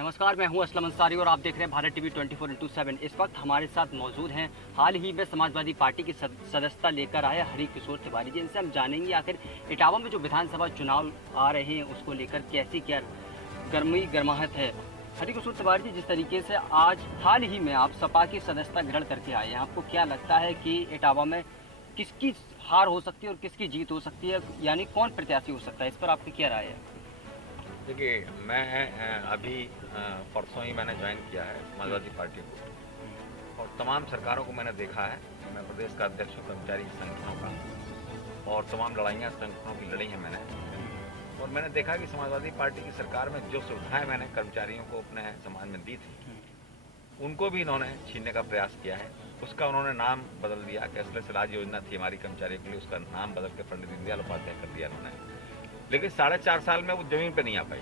नमस्कार, मैं हूं असलम अंसारी और आप देख रहे हैं भारत टीवी 24x7। इस वक्त हमारे साथ मौजूद हैं हाल ही में समाजवादी पार्टी की सदस्यता लेकर आए हरी किशोर तिवारी जी। इनसे हम जानेंगे आखिर इटावा में जो विधानसभा चुनाव आ रहे हैं उसको लेकर कैसी क्या गर्माहट है। हरी किशोर तिवारी जी, जिस तरीके से आज हाल ही में आप सपा की सदस्यता ग्रहण करके आए हैं, आपको क्या लगता है कि इटावा में किसकी हार हो सकती है और किसकी जीत हो सकती है, यानी कौन प्रत्याशी हो सकता है, इस पर आपकी क्या राय है? देखिए, मैं अभी परसों ही मैंने ज्वाइन किया है समाजवादी पार्टी को, और तमाम सरकारों को मैंने देखा है। मैं प्रदेश का अध्यक्ष हूँ कर्मचारी संगठनों का, और तमाम लड़ाइयाँ संगठनों की लड़ी हैं मैंने। और मैंने देखा कि समाजवादी पार्टी की सरकार में जो सुविधाएं मैंने कर्मचारियों को अपने समाज में दी थी, उनको भी इन्होंने छीनने का प्रयास किया है। उसका उन्होंने नाम बदल दिया। कैशलेस इलाज योजना थी हमारी कर्मचारियों के लिए, उसका नाम बदल के पंडित दीनदयाल उपाध्याय कर दिया उन्होंने। लेकिन 4.5 साल में वो जमीन पर नहीं आ पाई,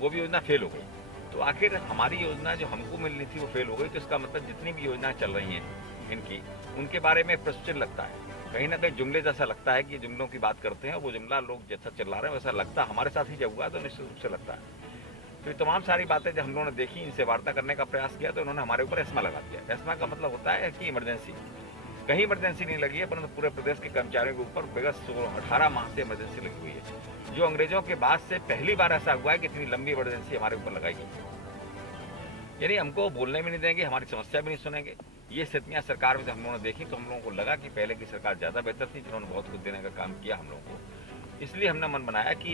वो भी योजना फेल हो गई। तो आखिर हमारी योजना जो हमको मिलनी थी वो फेल हो गई। तो इसका मतलब जितनी भी योजनाएं चल रही हैं इनकी, उनके बारे में प्रश्न लगता है, कहीं ना कहीं जुमले जैसा लगता है कि जुमलों की बात करते हैं, वो जुमला लोग जैसा चिल्ला रहे हैं वैसा लगता है। हमारे साथ ही जब हुआ तो निश्चित रूप से लगता है। तो ये तमाम सारी बातें जब हम लोगों ने देखी, इनसे वार्ता करने का प्रयास किया, तो उन्होंने हमारे ऊपर एस्मा लगा दिया। एस्मा का मतलब होता है कि इमरजेंसी। कहीं इमरजेंसी नहीं लगी है, परंतु पूरे प्रदेश के कर्मचारियों के ऊपर विगत 18 माह से इमरजेंसी लगी हुई है, जो अंग्रेजों के बाद से पहली बार ऐसा हुआ है कि इतनी लंबी इमरजेंसी हमारे ऊपर लगाई गई। यानी हमको बोलने भी नहीं देंगे, हमारी समस्या भी नहीं सुनेंगे। ये स्थितियां सरकार में जब हम लोगों ने देखी तो हम लोगों को लगा कि पहले की सरकार ज़्यादा बेहतर थी, जिन्होंने बहुत कुछ देने का काम किया हम लोगों को। इसलिए हमने मन बनाया कि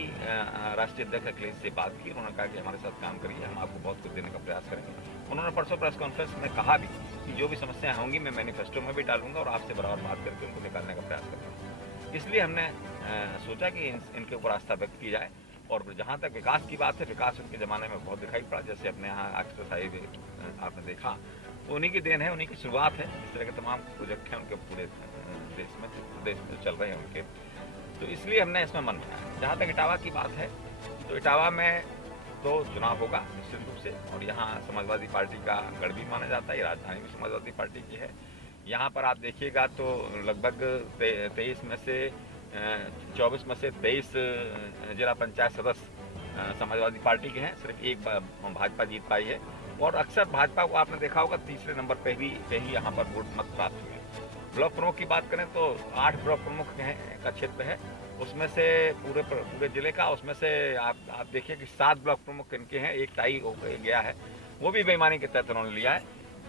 राष्ट्रीय अध्यक्ष अखिलेश से बात की। उन्होंने कहा कि हमारे साथ काम करिए, हम आपको बहुत कुछ देने का प्रयास करेंगे। उन्होंने परसों प्रेस कॉन्फ्रेंस में कहा भी कि जो भी समस्याएं होंगी मैं मैनिफेस्टो में भी डालूंगा और आपसे बराबर बात करके उनको निकालने का प्रयास करूँगा। इसलिए हमने सोचा कि इनके ऊपर आस्था व्यक्त की जाए। और जहाँ तक विकास की बात है, विकास उनके ज़माने में बहुत दिखाई पड़ा। जैसे अपने यहाँ एक्सप्रेस हाईवे आपने देखा, तो उन्हीं की देन है, उन्हीं की शुरुआत है। इस तरह के तमाम प्रोजेक्ट हैं उनके पूरे देश में चल रहे हैं उनके। तो इसलिए हमने इसमें मन बनाया। जहाँ तक इटावा की बात है, तो इटावा में तो चुनाव होगा निश्चित रूप से, और यहाँ समाजवादी पार्टी का गढ़ भी माना जाता है। ये राजधानी भी समाजवादी पार्टी की है। यहाँ पर आप देखिएगा तो लगभग 23 में से 24 में से 23 जिला पंचायत सदस्य समाजवादी पार्टी के हैं। सिर्फ एक भाजपा जीत पाई है, और अक्सर भाजपा को आपने देखा होगा तीसरे नंबर पे ही यहाँ पर वोट मत प्राप्त हुए। ब्लॉक प्रमुख की बात करें तो 8 ब्लॉक प्रमुख का क्षेत्र है, उसमें से पूरे जिले का, उसमें से आप देखिए कि 7 ब्लॉक प्रमुख इनके हैं। एक टाई हो गया है, वो भी बेईमानी के तहत उन्होंने लिया है,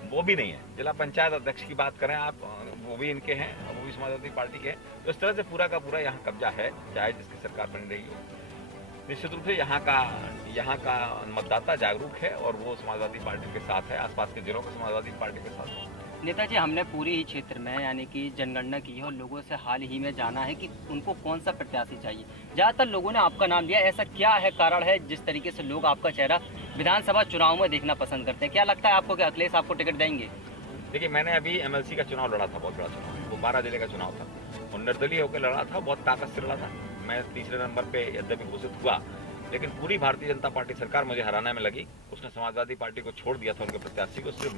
वो भी नहीं है। जिला पंचायत अध्यक्ष की बात करें आप, वो भी इनके हैं, वो भी समाजवादी पार्टी के हैं। तो इस तरह से पूरा का पूरा यहाँ कब्जा है, चाहे जिसकी सरकार बन रही हो। निश्चित रूप से यहाँ का मतदाता जागरूक है और वो समाजवादी पार्टी के साथ है, आसपास के जिलों के समाजवादी पार्टी के साथ है। नेताजी, हमने पूरे ही क्षेत्र में यानी कि जनगणना की है और लोगों से हाल ही में जाना है कि उनको कौन सा प्रत्याशी चाहिए। ज़्यादातर लोगों ने आपका नाम लिया, ऐसा क्या है कारण है जिस तरीके से लोग आपका चेहरा विधानसभा चुनाव में देखना पसंद करते हैं? क्या लगता है आपको कि अखिलेश आपको टिकट देंगे? देखिए, मैंने अभी MLC का चुनाव लड़ा था, बहुत बड़ा चुनाव, वो 12 जिले का चुनाव था, और निर्दलीय होकर लड़ा था, बहुत ताकत से लड़ा था। मैं तीसरे नंबर पर यद्यपि घोषित हुआ, लेकिन पूरी भारतीय जनता पार्टी सरकार मुझे हराने में लगी। उसने समाजवादी पार्टी को छोड़ दिया था, उनके प्रत्याशी को। सिर्फ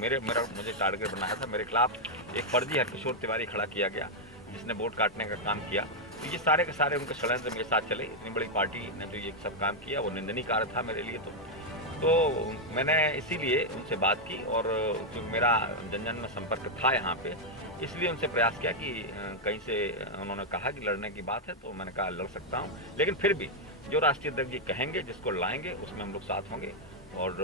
मुझे टारगेट बनाया था। मेरे खिलाफ एक फर्जी हरकिशोर तिवारी खड़ा किया गया, जिसने वोट काटने का काम किया। तो ये सारे के सारे उनके षड्यंत्र मेरे साथ चले। इतनी बड़ी पार्टी ने जो ये सब काम किया, वो निंदनीय कार्य था मेरे लिए। तो मैंने इसीलिए उनसे बात की, और जो मेरा जन में संपर्क था यहाँ पे, इसलिए उनसे प्रयास किया कि कहीं से उन्होंने कहा कि लड़ने की बात है, तो मैंने कहा लड़ सकता हूँ। लेकिन फिर भी जो राष्ट्रीय अध्यक्ष जी कहेंगे, जिसको लाएंगे, उसमें हम लोग साथ होंगे और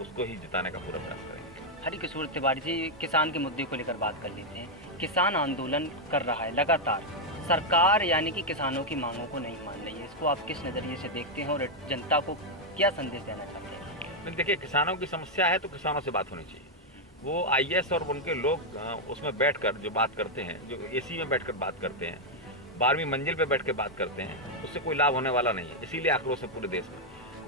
उसको ही जिताने का पूरा प्रयास करेंगे। हरी किशोर तिवारी जी, किसान के मुद्दे को लेकर बात कर लेते हैं। किसान आंदोलन कर रहा है लगातार, सरकार यानी कि किसानों की मांगों को नहीं मान रही है। इसको आप किस नज़रिए से देखते हैं और जनता को क्या संदेश देना चाहते हैं? देखिए, किसानों की समस्या है तो किसानों से बात होनी चाहिए। वो IAS और उनके लोग उसमें बैठकर जो बात करते हैं, जो AC में बैठकर बात करते हैं, 12वीं मंजिल पे बैठ के बात करते हैं, उससे कोई लाभ होने वाला नहीं है। इसीलिए आक्रोश है पूरे देश में।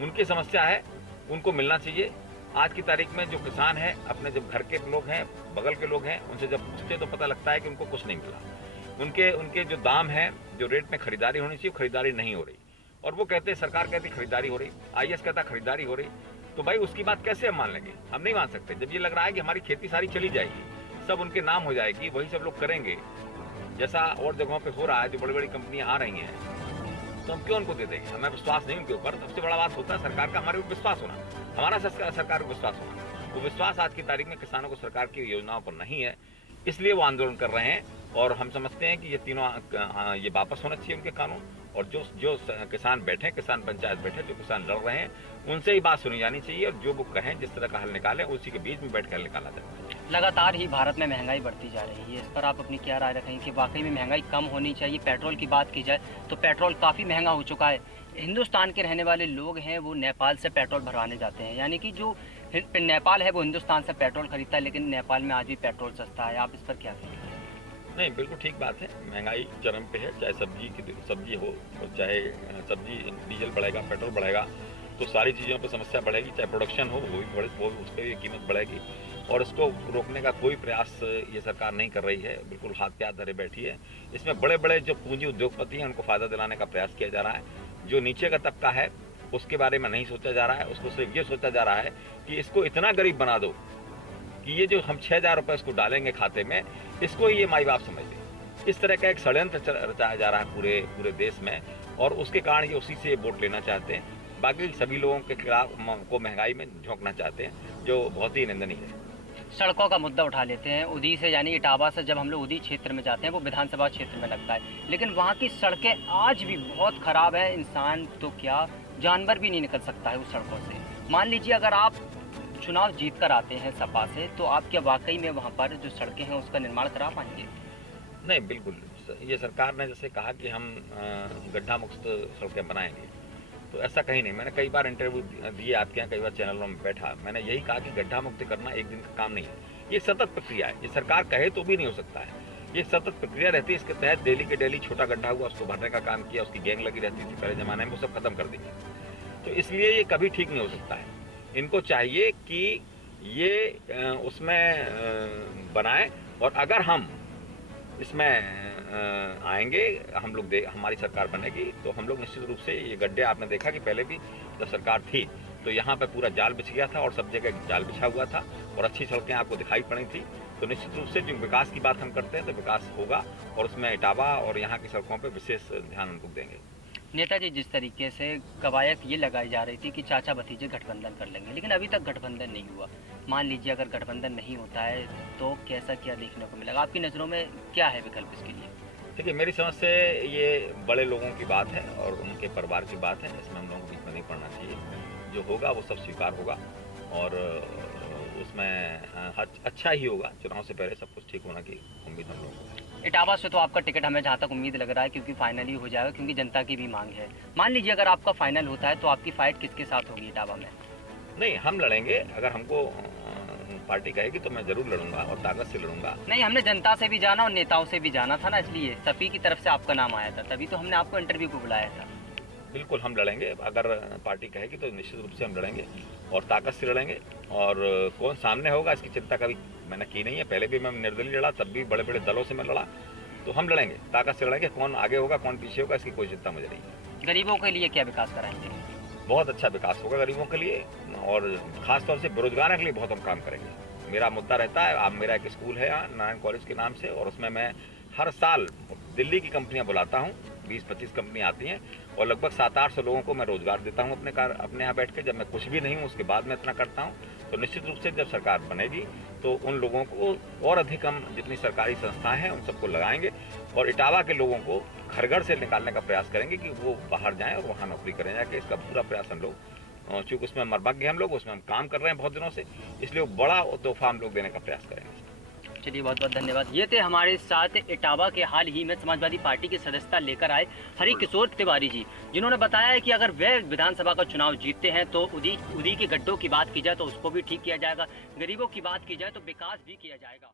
उनकी समस्या है, उनको मिलना चाहिए। आज की तारीख में जो किसान है, अपने जब घर के लोग हैं, बगल के लोग हैं, उनसे जब पूछते तो पता लगता है कि उनको कुछ नहीं मिला। उनके जो दाम है, जो रेट में खरीदारी होनी चाहिए, खरीदारी नहीं हो रही। और वो कहते हैं, सरकार कहती खरीदारी हो रही, IAS कहता खरीदारी हो रही। तो भाई उसकी बात कैसे हम मान लेंगे? हम नहीं मान सकते। जब ये लग रहा है कि हमारी खेती सारी चली जाएगी, सब उनके नाम हो जाएगी, वही सब लोग करेंगे, जैसा और जगहों पे हो रहा है, जो बड़ी बड़ी कंपनियां आ रही हैं, तो हम क्यों उनको दे देंगे? हमें विश्वास नहीं उनके ऊपर। सबसे बड़ा बात होता है सरकार का हमारे ऊपर विश्वास होना। हमारा सरकार को विश्वास होना, वो विश्वास आज की तारीख में किसानों को सरकार की योजनाओं पर नहीं है, इसलिए वो आंदोलन कर रहे हैं। और हम समझते हैं कि ये तीनों ये वापस होना चाहिए उनके कानून, और जो किसान बैठे, किसान पंचायत बैठे, जो किसान लड़ रहे हैं, उनसे ही बात सुनी जानी चाहिए, और जो वो कहें जिस तरह का हल निकालें उसी के बीच में बैठ कर हल निकाला जाए। लगातार ही भारत में महंगाई बढ़ती जा रही है, इस पर आप अपनी क्या राय रखेंगे कि वाकई में महंगाई कम होनी चाहिए? पेट्रोल की बात की जाए तो पेट्रोल काफ़ी महंगा हो चुका है। हिंदुस्तान के रहने वाले लोग हैं वो नेपाल से पेट्रोल भरवाने जाते हैं, यानी कि जो नेपाल है वो हिंदुस्तान से पेट्रोल खरीदता है, लेकिन नेपाल में आज भी पेट्रोल सस्ता है। आप इस पर क्या कहेंगे? नहीं, बिल्कुल ठीक बात है। महंगाई चरम पे है, चाहे सब्जी हो, और चाहे सब्जी डीजल बढ़ेगा, पेट्रोल बढ़ेगा, तो सारी चीज़ों पर समस्या बढ़ेगी। चाहे प्रोडक्शन हो वो भी उस पर भी कीमत बढ़ेगी, और इसको रोकने का कोई प्रयास ये सरकार नहीं कर रही है, बिल्कुल हाथ पे हाथ धरे बैठी है। इसमें बड़े बड़े जो पूंजी उद्योगपति हैं उनको फ़ायदा दिलाने का प्रयास किया जा रहा है। जो नीचे का तबका है उसके बारे में नहीं सोचा जा रहा है, उसको सिर्फ ये सोचा जा रहा है कि इसको इतना गरीब बना दो कि ये जो हम 6,000 रुपये इसको डालेंगे खाते में, इसको ये माई बाप समझ लें। इस तरह का एक षड्यंत्र रचाया जा रहा है पूरे देश में, और उसके कारण ये उसी से वोट लेना चाहते हैं। बाकी सभी लोगों के खिलाफ को महंगाई में झोंकना चाहते हैं, जो बहुत ही निंदनीय है। सड़कों का मुद्दा उठा लेते हैं। उदी से यानी इटावा से जब हम लोग उदी क्षेत्र में जाते हैं, वो विधानसभा क्षेत्र में लगता है, लेकिन वहाँ की सड़कें आज भी बहुत ख़राब है। इंसान तो क्या, जानवर भी नहीं निकल सकता है उस सड़कों से। मान लीजिए अगर आप चुनाव जीत कर आते हैं सपा से, तो आप क्या वाकई में वहाँ पर जो सड़कें हैं उसका निर्माण करा पाएंगे? नहीं, बिल्कुल। ये सरकार ने जैसे कहा कि हम गड्ढा मुक्त सड़कें बनाएंगे, तो ऐसा कहीं नहीं। मैंने कई बार इंटरव्यू दिए आपके यहाँ, कई बार चैनलों में बैठा, मैंने यही कहा कि गड्ढा मुक्त करना एक दिन का काम नहीं है, ये सतत प्रक्रिया है। ये सरकार कहे तो भी नहीं हो सकता है, ये सतत प्रक्रिया रहती है। इसके तहत डेली के डेली छोटा गड्ढा हुआ उसको भरने का काम किया, उसकी गैंग लगी रहती थी पहले ज़माने में, वो सब खत्म कर दी। तो इसलिए ये कभी ठीक नहीं हो सकता है। इनको चाहिए कि ये उसमें बनाएं, और अगर हम इसमें आएंगे, हम लोग हमारी सरकार बनेगी, तो हम लोग निश्चित रूप से ये गड्ढे, आपने देखा कि पहले भी जब सरकार थी तो यहाँ पे पूरा जाल बिछ गया था, और सब जगह जाल बिछा हुआ था, और अच्छी सड़कें आपको दिखाई पड़ी थी। तो निश्चित रूप से जो विकास की बात हम करते हैं तो विकास होगा, और उसमें इटावा और यहाँ की सड़कों पर विशेष ध्यान हम लोग देंगे। नेताजी, जिस तरीके से कवायद ये लगाई जा रही थी कि चाचा भतीजे गठबंधन कर लेंगे, लेकिन अभी तक गठबंधन नहीं हुआ। मान लीजिए अगर गठबंधन नहीं होता है तो कैसा क्या देखने को मिलेगा? आपकी नज़रों में क्या है विकल्प इसके लिए? देखिए, मेरी समझ से ये बड़े लोगों की बात है और उनके परिवार की बात है, इसमें हम लोगों को बीच में नहीं पड़ना चाहिए। जो होगा वो सब स्वीकार होगा, और उसमें अच्छा ही होगा। चुनाव से पहले सब कुछ ठीक होना की उम्मीद हम लोगों को। इटावा से तो आपका टिकट हमें जहाँ तक उम्मीद लग रहा है क्योंकि फाइनली हो जाएगा, क्योंकि जनता की भी मांग है। मान लीजिए अगर आपका फाइनल होता है तो आपकी फाइट किसके साथ होगी इटावा में? नहीं, हम लड़ेंगे। अगर हमको पार्टी कहेगी तो मैं जरूर लड़ूंगा, और ताकत से लड़ूंगा। नहीं, हमने जनता से भी जाना और नेताओं से भी जाना था ना, इसलिए सपी की तरफ से आपका नाम आया था, तभी तो हमने आपको इंटरव्यू को बुलाया था। बिल्कुल हम लड़ेंगे, अगर पार्टी कहेगी तो निश्चित रूप से हम लड़ेंगे, और ताकत से लड़ेंगे। और कौन सामने होगा इसकी चिंता कभी मैंने की नहीं है। पहले भी मैं निर्दलीय लड़ा, तब भी बड़े बड़े दलों से मैं लड़ा। तो हम लड़ेंगे, ताकत से लड़ेंगे। कौन आगे होगा कौन पीछे होगा इसकी कोई चिंता मुझे नहीं है। गरीबों के लिए क्या विकास कराएंगे? बहुत अच्छा विकास होगा गरीबों के लिए, और खासतौर से बेरोजगारों के लिए बहुत हम काम करेंगे। मेरा मुद्दा रहता है, अब मेरा एक स्कूल है नारायण कॉलेज के नाम से, और उसमें मैं हर साल दिल्ली की कंपनियां बुलाता हूं, 20-25 कंपनी आती हैं, और लगभग 700-800 लोगों को मैं रोजगार देता हूं अपने यहाँ बैठ के। जब मैं कुछ भी नहीं हूँ उसके बाद में इतना करता हूँ। तो निश्चित रूप से जब सरकार बनेगी तो उन लोगों को और अधिक हम जितनी सरकारी संस्थाएं हैं उन सबको लगाएंगे, और इटावा के लोगों को घर घर से निकालने का प्रयास करेंगे कि वो बाहर जाएं और वहाँ नौकरी करें जाके। इसका पूरा प्रयास हम लोग, चूँकि उसमें मर्मज्ञ हम लोग, उसमें हम काम कर रहे हैं बहुत दिनों से, इसलिए बड़ा तोहफा हम लोग देने का प्रयास करेंगे। चलिए, बहुत बहुत धन्यवाद। ये थे हमारे साथ इटावा के हाल ही में समाजवादी पार्टी की सदस्यता लेकर आए हरिकिशोर तिवारी जी, जिन्होंने बताया है कि अगर वे विधानसभा का चुनाव जीतते हैं तो उदी के गड्ढों की बात की जाए तो उसको भी ठीक किया जाएगा, गरीबों की बात की जाए तो विकास भी किया जाएगा।